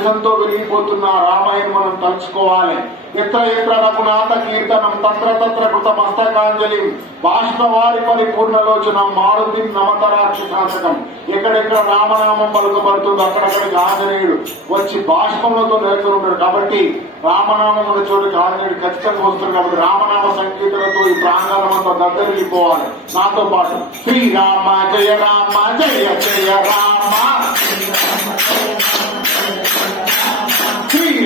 రజతంతో వెలిగిపోతున్న రామాయణం మనం తలుచుకోవాలి. ఎత్ర ఇతర రఘునాథ కీర్తనం తంత్ర తంత్ర కృత మస్తకాంజలి బాష్ప వారి పరిపూర్ణలోచనం మారుతి నమతరాక్ష శాసకం. ఎక్కడెక్కడ రామనామం పలుకబడుతుందో అక్కడక్కడికి ఆంజనేయుడు వచ్చి బాష్పములతో నేర్చుకుంటాడు కాబట్టి రామనామం ఉన్న చోటుకి ఆంజనేయుడు ఖచ్చితంగా వస్తుంది కాబట్టి రామనామ సంకీర్తనతో ఈ ప్రాంగణం అంతా దద్దరిల్లిపోవాలి. నాతో పాటు శ్రీరామ జయ రామ జయ జయ రామ.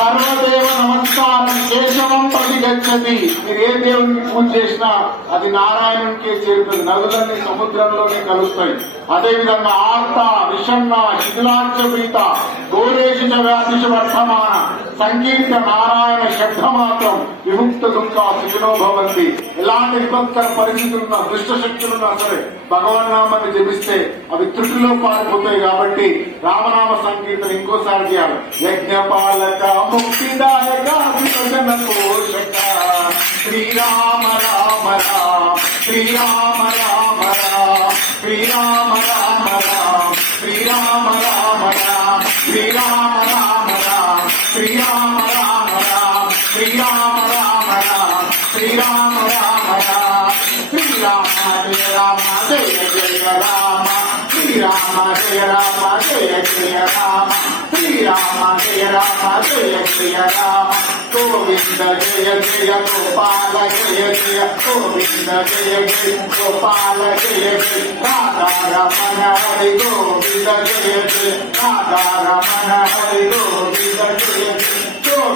సర్వదేవ నమస్కారం కేశవం ప్రతిగచ్చతి. మీరు ఏ దేవునికి పూజ చేసినా అది నారాయణునికే చేరుతుంది. నదులన్నీ సముద్రంలోనే కలుస్తాయి. అదేవిధంగా ఆర్త విషన్న శిథిలాక్షపీత గోరేషిత వ్యాధిష వర్ధమాన సంగీత నారాయణ శబ్ద మాత్రం విముక్త దుఃఖ శిశునో భవంతి. ఎలాంటి విపత్కర పరిస్థితులున్నా దుష్ట శక్తులున్నా సరే భగవన్ నామాన్ని జపిస్తే అవి త్రుటిలో పారిపోతాయి కాబట్టి రామనామ సంగీతం ఇంకోసారి చేయాలి. యజ్ఞపాలక ముక్తిదాయక విభజన పోషక శ్రీరామ రామ రామ శ్రీరామ రామ రామ శ్రీరామ శ్రీరామ రామ రామ శ్రీరామ రామ రామ శ్రీరామ జయ రామ జయ జయ రామ శ్రీరామ జయ రామ జయ జయ రామ శ్రీరామ జయ రామ జయ జయ రామ గోవింద జయ జయ గోపాల జయ జయ గోవింద జయ జయ గోపాల జయ జయ రాధా రమణ హరి గోవింద జయ జయ రాధా రమణ హరి గోవింద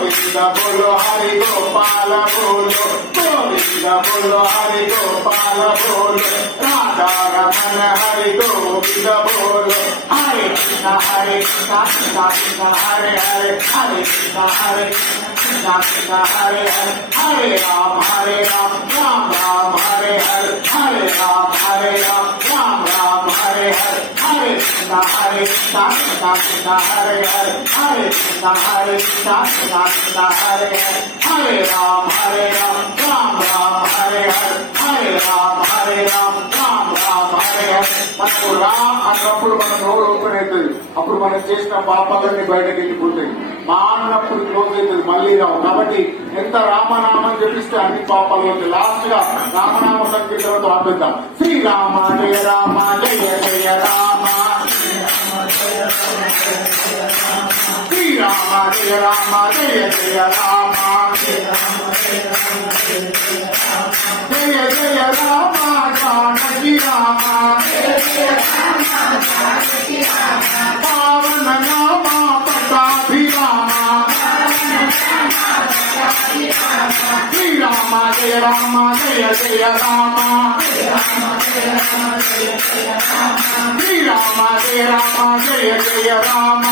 গোবিন্দা বলো, হরি গোপালা বলো। গোবিন্দা বলো, হরি গোপালা বলো। রাধা রমন হরি গোবিন্দ বলো। হরে কৃষ্ণ হরে কৃষ্ণ কৃষ্ণ কৃষ্ণ, হরে হরে। হরে কৃষ্ণ হরে কৃষ্ণ কৃষ্ণ, হরে হরে। হরে রাম হরে রাম রাম রাম, হরে হরে। হরে রাম হরে রাম রাম রাম, হরে হরে। హరే కృష్ణ హరే కృష్ణ కృష్ణ కృష్ణ హరే హరే హరే రామ హరే రామ రామ రామ హరే హరే మనకు రా అన్నప్పుడు మన నోరు ఓపెన్ అవుతుంది అప్పుడు మనం చేసిన పాపాలన్నీ బయటకు వెళ్ళిపోతాయి మా అన్నప్పుడు క్లోజ్ అవుతుంది మళ్ళీ రావు. కాబట్టి ఎంత రామనామం జపిస్తే అన్ని పాపాలు ఉంటాయి లాస్ట్గా రామనామ సంకీర్తనతో ఆపిద్దాం. శ్రీరామ జయ రామ జయ జయ Rama. Hare Rama, Hare Rama, Hare Hare Rama, Hare Rama, Hare Rama, Janaki Rama, Pavan Rama, Patapi Rama, Hare Rama, Hare Rama, Hare Hare Rama, Hare Rama, Hare Rama, Hare Rama, జయ రామ జయ జయ రామ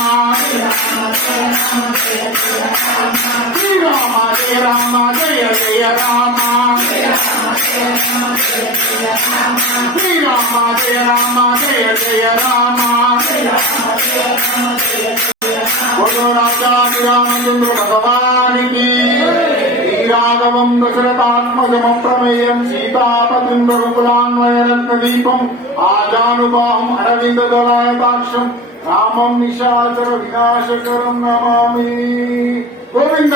రామ జయ రామ జయ జయ రామ రామ జయ రామ జయ జయ రామ రాజా శ్రీరామచంద్ర భగవానికి കുംഭശരതാത്മജമപ്രമേയം സീതാപതിം ബഹുകുലാന്വയരത്നദീപം ആജാനുബാഹം അരവിന്ദദളായതാക്ഷം രാമം നിശാചര വിനാശകരം നമാമി. ഗോവിന്ദ!